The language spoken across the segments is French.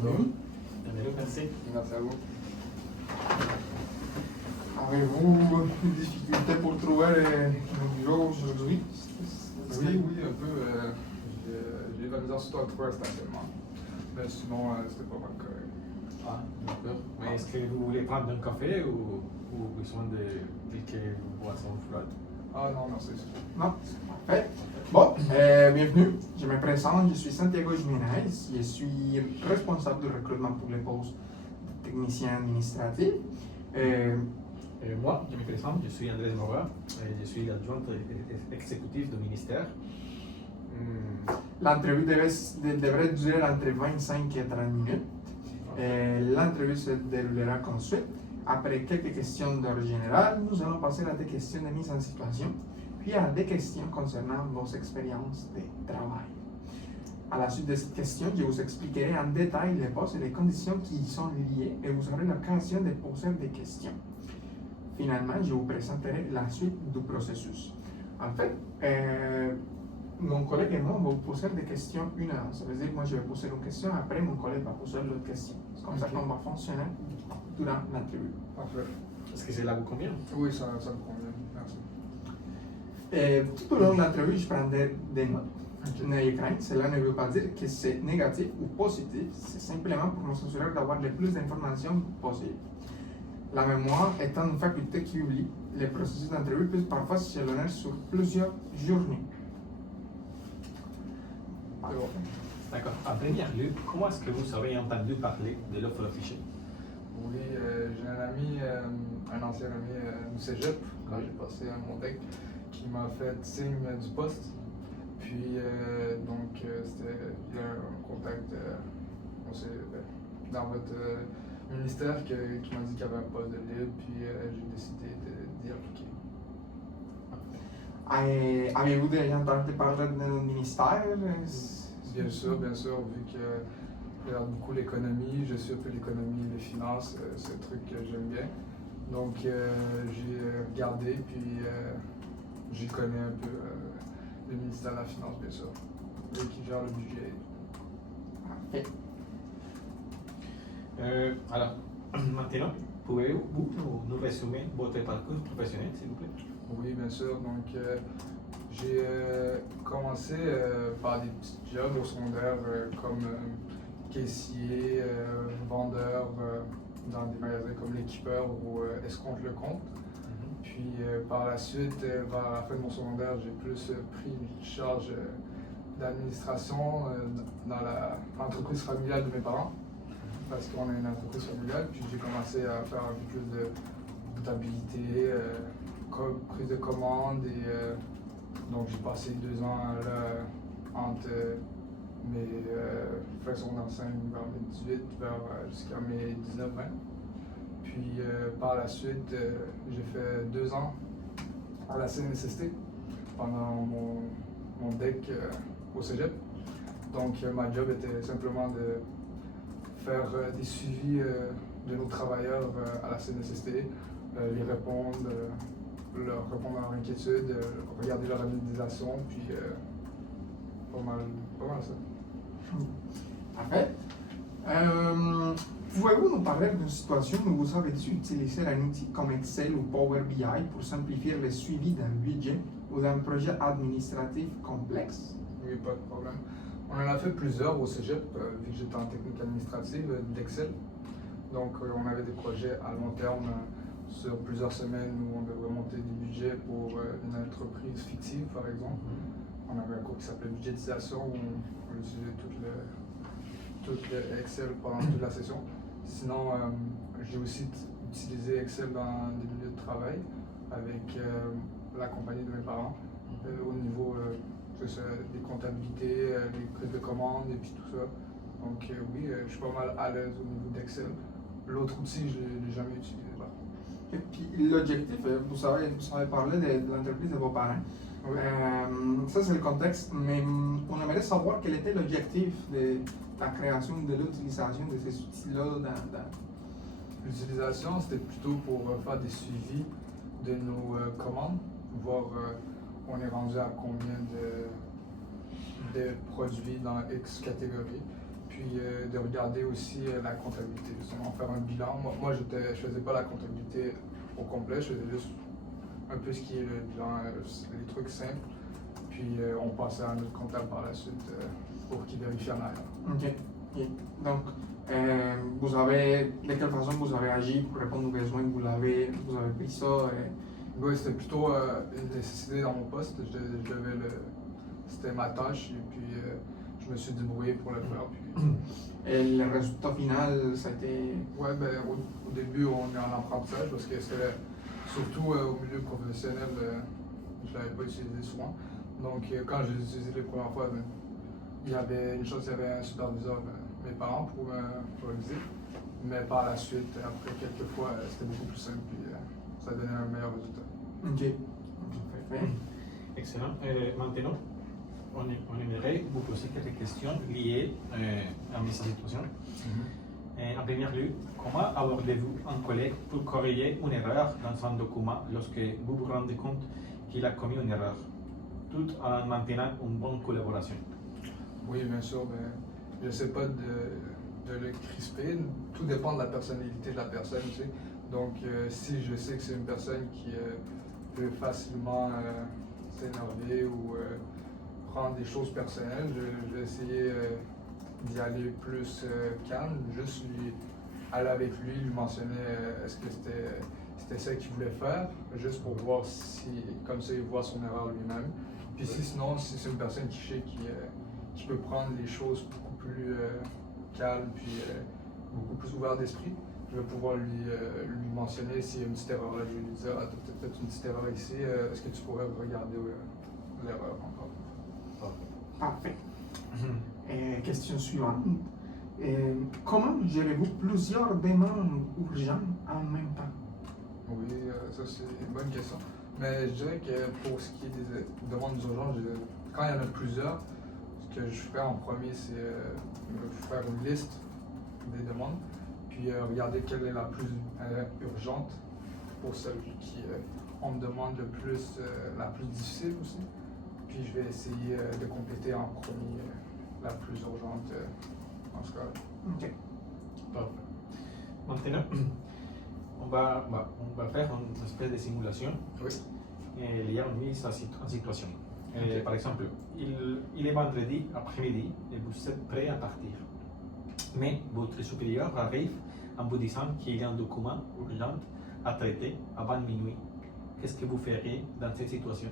Bienvenue. Merci. Merci à vous. Avez-vous des difficultés pour trouver le bureau aujourd'hui? Oui, un peu. J'ai eu de la misère surtout à trouver un stationnement. Mais sinon, c'était pas mal correct. Ah, d'accord. Mais est-ce que vous voulez prendre un café ou besoin de quelques boissons froides? Ah non, merci. Non? Parfait. Bon, bienvenue. Je me présente, je suis Santiago Jiménez. Je suis responsable du recrutement pour les postes de technicien administratif. Moi, je me présente, je suis Andrés Mora, je suis l'adjoint exécutif du ministère. L'entrevue devrait durer entre 25 et 30 minutes. L'entrevue se déroulera comme suit. Après quelques questions d'ordre général, nous allons passer à des questions de mise en situation, puis à des questions concernant vos expériences de travail. À la suite de cette question, je vous expliquerai en détail les postes et les conditions qui y sont liées et vous aurez l'occasion de poser des questions. Finalement, je vous présenterai la suite du processus. En fait, mon collègue et moi, on va vous poser des questions une à une. Ça veut dire que moi, je vais poser une question, après mon collègue va poser l'autre question. C'est comme ça qu'on va fonctionner durant l'entrevue. Parfait. Est-ce que cela vous convient? Oui, ça me convient. Merci. Tout au long de l'entrevue, je prendrai des notes. N'ayez crainte, cela ne veut pas dire que c'est négatif ou positif, c'est simplement pour nous assurer d'avoir le plus d'informations possible. La mémoire étant une faculté qui oublie, les processus d'entrevue peuvent parfois s'échelonner sur plusieurs journées. D'accord. En première lieu, comment est-ce que vous avez entendu parler de l'offre affichée? Oui, j'ai un ami, un ancien ami du cégep, quand j'ai passé à mon deck, qui m'a fait signe du poste. Puis, c'était via un contact dans votre ministère qui m'a dit qu'il y avait un poste de libre, puis j'ai décidé d'y appliquer. Avez-vous déjà entendu parler de notre ministère? Bien sûr, vu que je regarde beaucoup l'économie, je suis un peu l'économie et les finances, c'est un truc que j'aime bien. Donc, j'ai regardé, puis j'y connais un peu le ministère de la Finance, bien sûr, eux qui gèrent le budget. Parfait. Alors, maintenant, pouvez-vous nous résumer votre parcours professionnel, s'il vous plaît? Oui, bien sûr. Donc, j'ai commencé par des petits jobs au secondaire comme caissier, vendeur dans des magasins comme l'Équipeur ou Escompte le Compte. Puis par la suite, vers la fin de mon secondaire, j'ai plus pris une charge d'administration dans l'entreprise familiale de mes parents, parce qu'on a une entreprise familiale. Puis j'ai commencé à faire un peu plus de comptabilité, prise de commande. Et donc j'ai passé 2 ans là entre mes fin secondaire 5 vers mes 18, jusqu'à mes 19-20. Puis par la suite, j'ai fait 2 ans à la CNSST pendant mon deck au cégep. Donc ma job était simplement de faire des suivis de nos travailleurs à la CNSST, les répondre, leur répondre à leurs inquiétudes, regarder leur indemnisation, puis pas mal ça. Parfait. Pouvez-vous nous parler d'une situation où vous avez dû utiliser un outil comme Excel ou Power BI pour simplifier le suivi d'un budget ou d'un projet administratif complexe? Oui, pas de problème. On en a fait plusieurs au cégep, vu que j'étais en technique administrative d'Excel. Donc, on avait des projets à long terme sur plusieurs semaines où on devrait monter des budgets pour une entreprise fictive, par exemple. On avait un cours qui s'appelait budgétisation où on utilisait tout le Excel pendant toute la session. Sinon, j'ai aussi utilisé Excel dans des milieux de travail avec la compagnie de mes parents au niveau des comptabilités, des prises de commandes et puis tout ça. Donc oui, je suis pas mal à l'aise au niveau d'Excel. L'autre outil, je ne l'ai jamais utilisé. Et puis l'objectif, vous avez parlé de l'entreprise de vos parents. Oui. Ça c'est le contexte, mais on aimerait savoir quel était l'objectif de la création, de l'utilisation de ces outils-là dans... L'utilisation, c'était plutôt pour faire des suivis de nos commandes, voir on est rendu à combien de produits dans X catégorie. puis de regarder aussi la comptabilité, justement faire un bilan. Moi je faisais pas la comptabilité au complet, je faisais juste un peu ce qui est le bilan, les trucs simples. Puis on passait à notre comptable par la suite pour qu'il vérifie en arrière. Ok. Ok. Donc, de quelle façon vous avez agi pour répondre aux besoins que vous avez pris ça? Oui, c'était plutôt une nécessité dans mon poste. C'était ma tâche et puis je me suis débrouillé pour le faire. Puis, Et le résultat final, ça a été. ouais, ben, au début, on est en apprentissage parce que c'était surtout au milieu professionnel, je ne l'avais pas utilisé souvent. Donc, quand je l'ai utilisé les premières fois, ben, il y avait une chose, il y avait un superviseur, mes parents, pour me viser. Mais par la suite, après quelques fois, c'était beaucoup plus simple et ça donnait un meilleur résultat. Ok. Parfait. Excellent. Maintenant, on aimerait vous poser quelques questions liées à mes situations. En premier lieu, comment abordez-vous un collègue pour corriger une erreur dans un document lorsque vous vous rendez compte qu'il a commis une erreur, tout en maintenant une bonne collaboration? Oui, bien sûr. Ben, je n'essaie pas de le crisper. Tout dépend de la personnalité de la personne. Tu sais. Donc, si je sais que c'est une personne qui peut facilement s'énerver ou prendre des choses personnelles, je vais essayer d'y aller plus calme, juste aller avec lui mentionner est-ce que c'était ça qu'il voulait faire, juste pour voir si, comme ça, il voit son erreur lui-même. Puis sinon, si c'est une personne qui sait qui peut prendre les choses beaucoup plus calmes, puis beaucoup plus ouvert d'esprit, je vais pouvoir lui mentionner s'il y a une petite erreur là. Je vais lui dire, ah, tu as peut-être une petite erreur ici, est-ce que tu pourrais regarder l'erreur encore? Parfait. Question suivante. Comment gérez-vous plusieurs demandes urgentes en même temps? Oui, ça c'est une bonne question. Mais je dirais que pour ce qui est des demandes urgentes, quand il y en a plusieurs, ce que je fais en premier, c'est faire une liste des demandes, puis regarder quelle est la plus urgente pour celle qui on me demande le plus, la plus difficile aussi. Puis je vais essayer de compléter en premier la plus urgente dans ce cas. Ok. Parfait. Maintenant, on va faire une espèce de simulation Oui. liée à une mise en situation. Ok. Par exemple, il est vendredi après-midi et vous êtes prêt à partir. Mais votre supérieur arrive en vous disant qu'il y a un document urgent à traiter avant minuit. Qu'est-ce que vous feriez dans cette situation?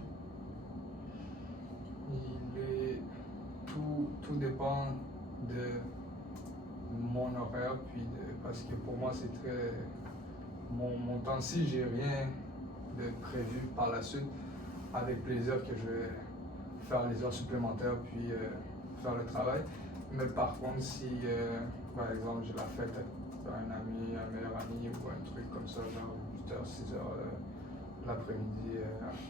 Tout dépend de mon horaire, puis parce que pour moi c'est très mon temps. Si j'ai rien de prévu par la suite, avec plaisir que je vais faire les heures supplémentaires puis faire le travail. Mais par contre, si par exemple j'ai la fête avec un ami, un meilleur ami ou un truc comme ça, genre 8h, 6h l'après-midi,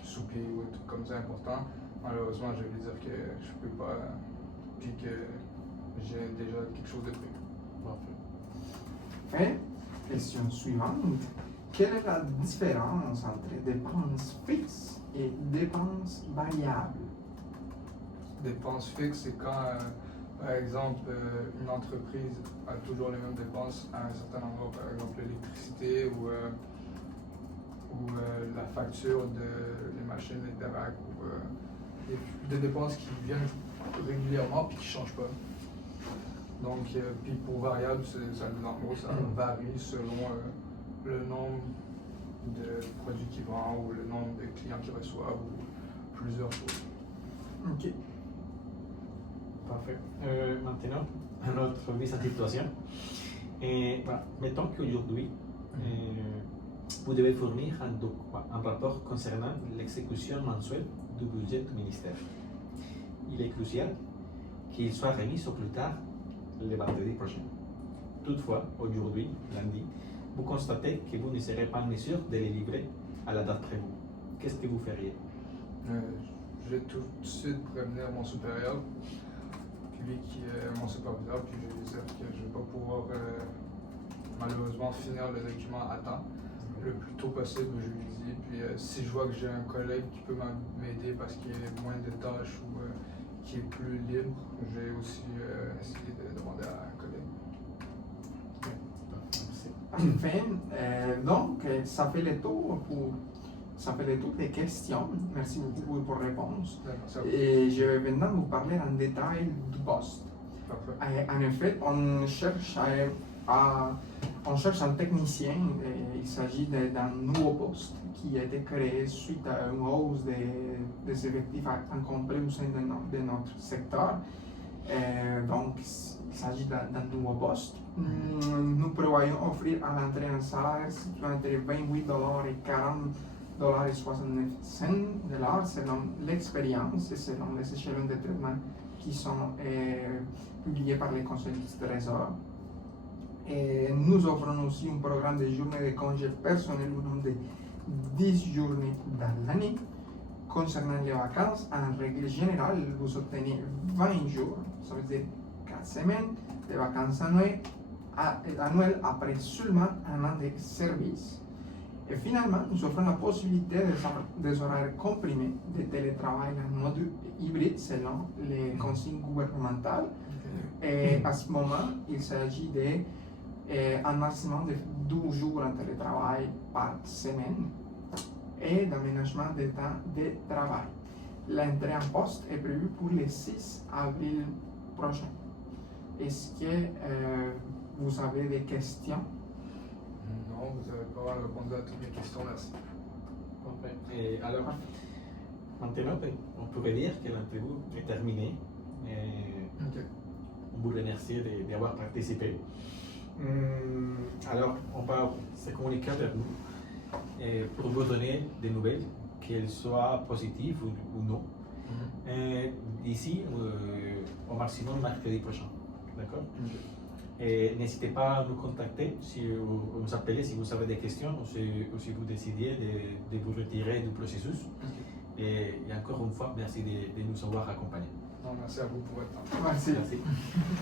souper ou un truc comme ça important, malheureusement je vais lui dire que je peux pas, puis que j'ai déjà quelque chose de prévu. Parfait. Question suivante. Quelle est la différence entre dépenses fixes et dépenses variables? Dépenses fixes, c'est quand, par exemple, une entreprise a toujours les mêmes dépenses à un certain endroit, par exemple l'électricité ou la facture des machines Interac ou des dépenses qui viennent régulièrement puis qui ne changent pas. Donc, puis pour variable, en gros, ça varie selon le nombre de produits qu'il vend ou le nombre de clients qu'il reçoit ou plusieurs choses. Ok. Parfait. Maintenant, notre mise en situation. Mettons qu'aujourd'hui, vous devez fournir un rapport concernant l'exécution mensuelle du budget du ministère. Il est crucial qu'il soit remis au plus tard le vendredi prochain. Toutefois, aujourd'hui, lundi, vous constatez que vous ne serez pas en mesure de les livrer à la date prévue. Qu'est-ce que vous feriez? Je vais tout de suite prévenir mon supérieur, puis lui qui est mon superviseur, puis je vais lui dire que je ne vais pas pouvoir malheureusement finir le document à temps. Le plus tôt possible, je lui dis. Puis si je vois que j'ai un collègue qui peut m'aider parce qu'il y a moins de tâches ou qui est plus libre, je vais aussi essayer de demander à Enfin, donc, ça fait le tour des questions. Merci beaucoup pour la réponse. Merci à vous. Et je vais maintenant vous parler en détail du poste. Parfait. En effet, on cherche un technicien. Il s'agit d'un nouveau poste qui a été créé suite à une hausse des effectifs incomplets au sein de notre secteur. Donc, il s'agit d'un nouveau poste. Nous prévoyons offrir à l'entrée un salaire situé entre $28 et $40,69 selon l'expérience et selon les échelons de traitement qui sont publiés par les conseils du Trésor. Et nous offrons aussi un programme de journées de congés personnels au nombre de 10 journées dans l'année. Concernant les vacances, en règle générale, vous obtenez 20 jours, ça veut dire 4 semaines de vacances annuelles après seulement un an de service. Et finalement, nous offrons la possibilité des horaires comprimés de télétravail en mode hybride selon les consignes gouvernementales. Et à ce moment, il s'agit d'un maximum de 12 jours en télétravail par semaine et d'aménagement des temps de travail. L'entrée en poste est prévue pour le 6 avril prochain. Est-ce que vous avez des questions? Non, vous avez pas mal répondu à toutes mes questions, merci. Parfait. Et alors, maintenant, on pourrait dire que l'interview est terminée. Ok. On vous remercie d'avoir participé. Alors, on va se communiquer avec vous pour vous donner des nouvelles, qu'elles soient positives ou non, d'ici au maximum mercredi prochain. D'accord? Ok. Et n'hésitez pas à nous contacter, ou nous appeler si vous avez des questions ou si vous décidez de vous retirer du processus. Et encore une fois, merci de nous avoir accompagnés. Non, merci à vous pour votre temps. Merci. Merci.